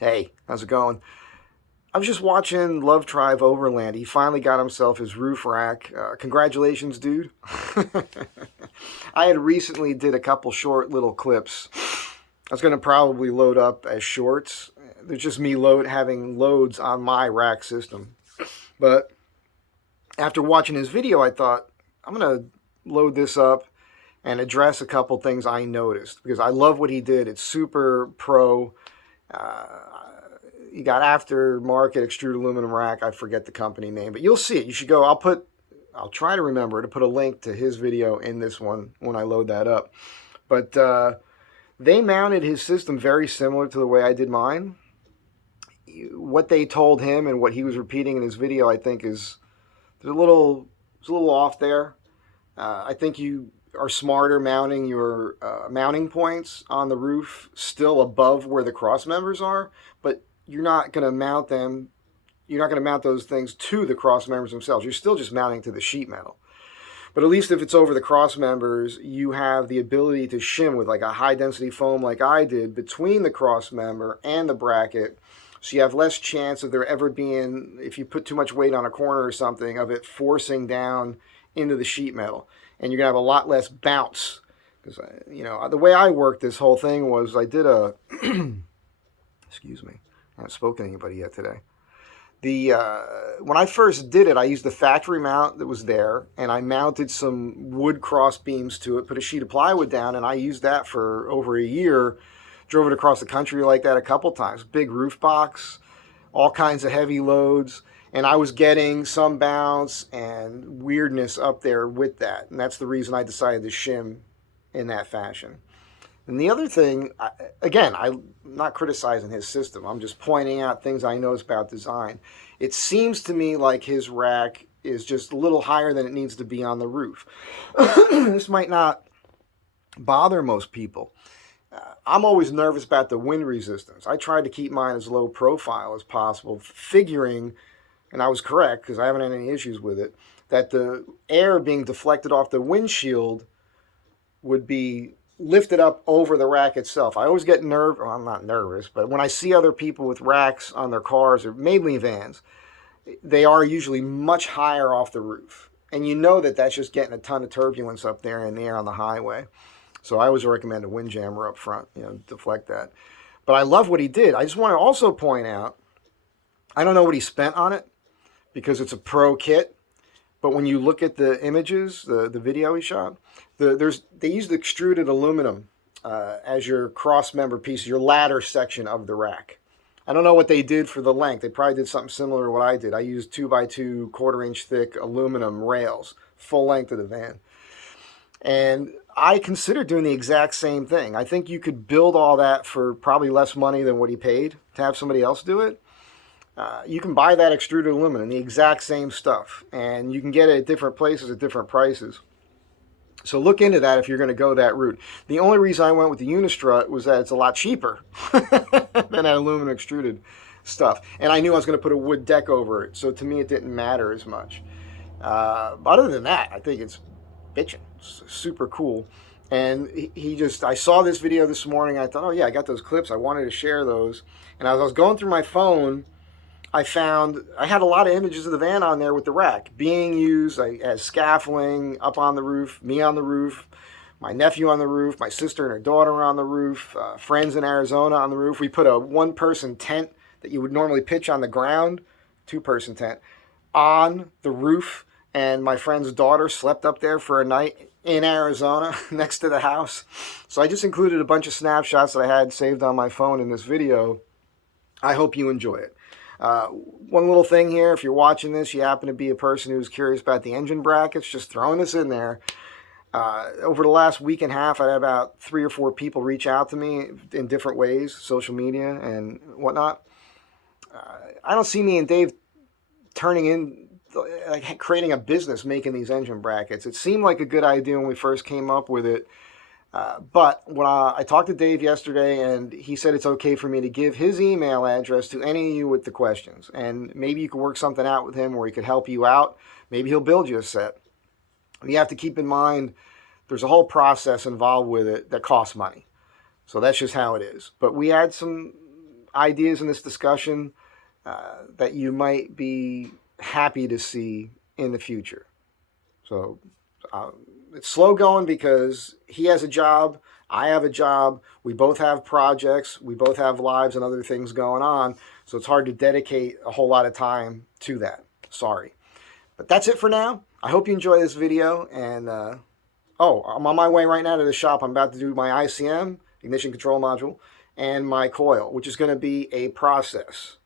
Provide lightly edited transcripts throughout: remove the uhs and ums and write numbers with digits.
Hey, how's it going? I was just watching Love Tribe Overland. He finally got himself his roof rack. Congratulations, dude. I had recently did a couple short little clips. I was going to probably load up as shorts. There's just me having loads on my rack system. But after watching his video, I thought I'm going to load this up and address a couple things I noticed because I love what he did. It's super pro. Uh, you got aftermarket extruded aluminum rack. I forget the company name, but you'll see it. You should go. I'll try to remember to put a link to his video in this one when I load that up. But they mounted his system very similar to the way I did mine. What they told him and what he was repeating in his video, I think, is it's a little off there. I think you are smarter mounting your mounting points on the roof still above where the cross members are, but you're not going to mount them. You're not going to mount those things to the cross members themselves. You're still just mounting to the sheet metal. But at least if it's over the cross members, you have the ability to shim with like a high density foam like I did between the cross member and the bracket. So you have less chance of there ever being, if you put too much weight on a corner or something, of it forcing down into the sheet metal. And you're going to have a lot less bounce. Because, the way I worked this whole thing was I did a, excuse me, I haven't spoken to anybody yet today. When I first did it, I used the factory mount that was there, and I mounted some wood cross beams to it, put a sheet of plywood down, and I used that for over a year. Drove it across the country like that a couple times. Big roof box, all kinds of heavy loads, and I was getting some bounce and weirdness up there with that, and that's the reason I decided to shim in that fashion. And the other thing, again, I'm not criticizing his system. I'm just pointing out things I noticed about design. It seems to me like his rack is just a little higher than it needs to be on the roof. This might not bother most people. I'm always nervous about the wind resistance. I tried to keep mine as low profile as possible, figuring, and I was correct because I haven't had any issues with it, that the air being deflected off the windshield would be lifted up over the rack itself. I always get nervous. Well, I'm not nervous, but when I see other people with racks on their cars or mainly vans, they are usually much higher off the roof. And you know that that's just getting a ton of turbulence up there in the air on the highway. So I always recommend a windjammer up front, deflect that. But I love what he did. I just want to also point out, I don't know what he spent on it because it's a pro kit. But when you look at the images, the video he shot, they used extruded aluminum as your cross member piece, your ladder section of the rack. I don't know what they did for the length. They probably did something similar to what I did. I used 2x2 quarter-inch thick aluminum rails, full length of the van. And I considered doing the exact same thing. I think you could build all that for probably less money than what he paid to have somebody else do it. You can buy that extruded aluminum, the exact same stuff, and you can get it at different places at different prices. So look into that if you're going to go that route. The only reason I went with the Unistrut was that it's a lot cheaper than that aluminum extruded stuff. And I knew I was going to put a wood deck over it, so to me it didn't matter as much. But other than that, I think it's bitching. It's super cool. And I saw this video this morning. I thought, oh yeah, I got those clips. I wanted to share those. And as I was going through my phone, I found I had a lot of images of the van on there with the rack being used as scaffolding up on the roof, me on the roof, my nephew on the roof, my sister and her daughter on the roof, friends in Arizona on the roof. We put a one-person tent that you would normally pitch on the ground, two-person tent, on the roof, and my friend's daughter slept up there for a night in Arizona next to the house. So I just included a bunch of snapshots that I had saved on my phone in this video. I hope you enjoy it. One little thing here, if you're watching this, you happen to be a person who's curious about the engine brackets, just throwing this in there. Over the last week and a half, I had about 3 or 4 people reach out to me in different ways, social media and whatnot. I don't see me and Dave creating a business making these engine brackets. It seemed like a good idea when we first came up with it. But when I talked to Dave yesterday, and he said it's okay for me to give his email address to any of you with the questions. And maybe you could work something out with him where he could help you out. Maybe he'll build you a set. You have to keep in mind there's a whole process involved with it that costs money. So that's just how it is. But we had some ideas in this discussion that you might be happy to see in the future. So it's slow going because he has a job, I have a job, we both have projects, we both have lives and other things going on. So it's hard to dedicate a whole lot of time to that. Sorry. But that's it for now. I hope you enjoy this video. And I'm on my way right now to the shop. I'm about to do my ICM, ignition control module, and my coil, which is going to be a process.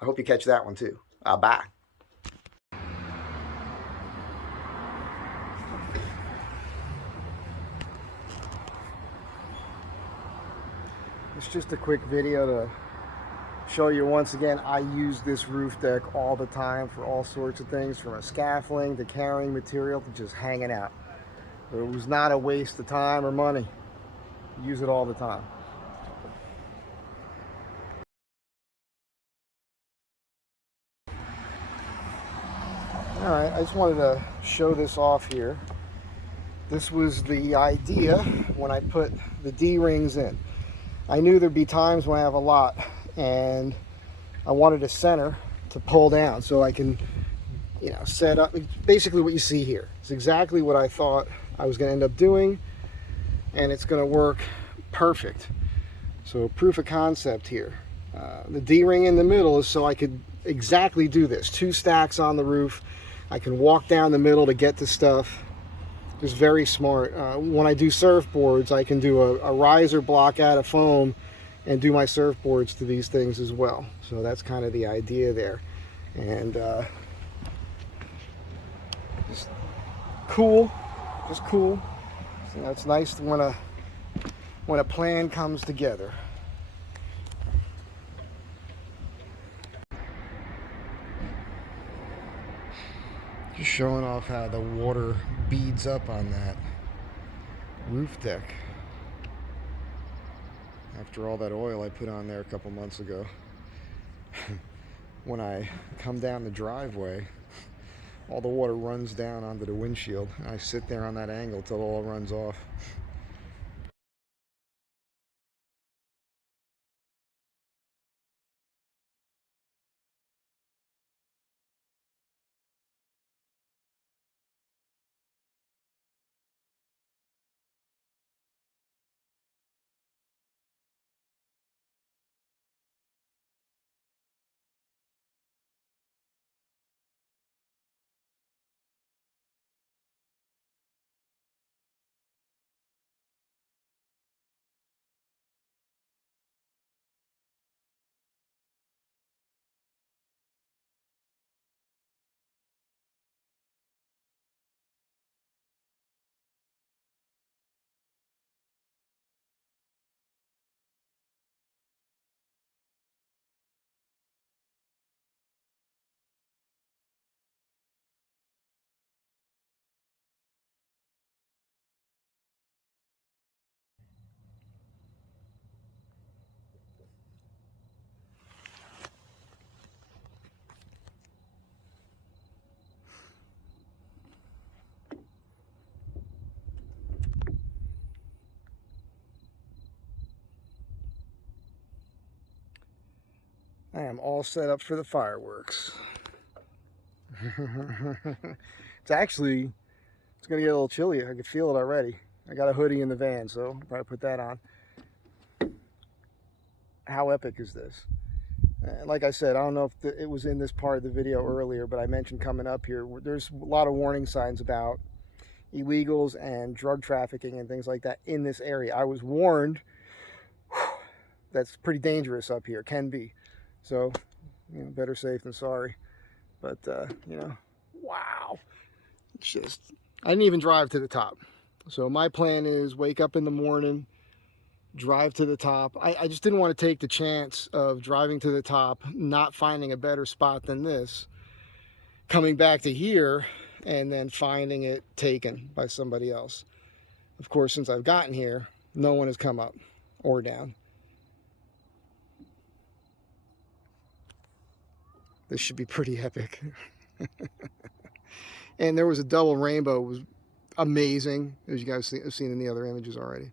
I hope you catch that one too. Bye. It's just a quick video to show you once again, I use this roof deck all the time for all sorts of things, from a scaffolding to carrying material to just hanging out. But it was not a waste of time or money. Use it all the time. Alright, I just wanted to show this off here. This was the idea when I put the D-rings in. I knew there'd be times when I have a lot and I wanted a center to pull down so I can, set up. Basically what you see here. It's exactly what I thought I was going to end up doing, and it's going to work perfect. So proof of concept here. The D-ring in the middle is so I could exactly do this. 2 stacks on the roof. I can walk down the middle to get to stuff. Just very smart. When I do surfboards, I can do a riser block out of foam and do my surfboards to these things as well. So that's kind of the idea there. And just cool. So it's nice when a plan comes together. Just showing off how the water beads up on that roof deck after all that oil I put on there a couple months ago. When I come down the driveway, all the water runs down onto the windshield. I sit there on that angle till it all runs off. I am all set up for the fireworks. It's going to get a little chilly. I can feel it already. I got a hoodie in the van, so I'll probably put that on. How epic is this? Like I said, I don't know if it was in this part of the video earlier, but I mentioned coming up here, there's a lot of warning signs about illegals and drug trafficking and things like that in this area. I was warned. That's pretty dangerous up here, can be. So, better safe than sorry. But, wow. It's just, I didn't even drive to the top. So my plan is wake up in the morning, drive to the top. I just didn't want to take the chance of driving to the top, not finding a better spot than this, coming back to here, and then finding it taken by somebody else. Of course, since I've gotten here, no one has come up or down. This should be pretty epic. And there was a double rainbow. It was amazing, as you guys have seen in the other images already.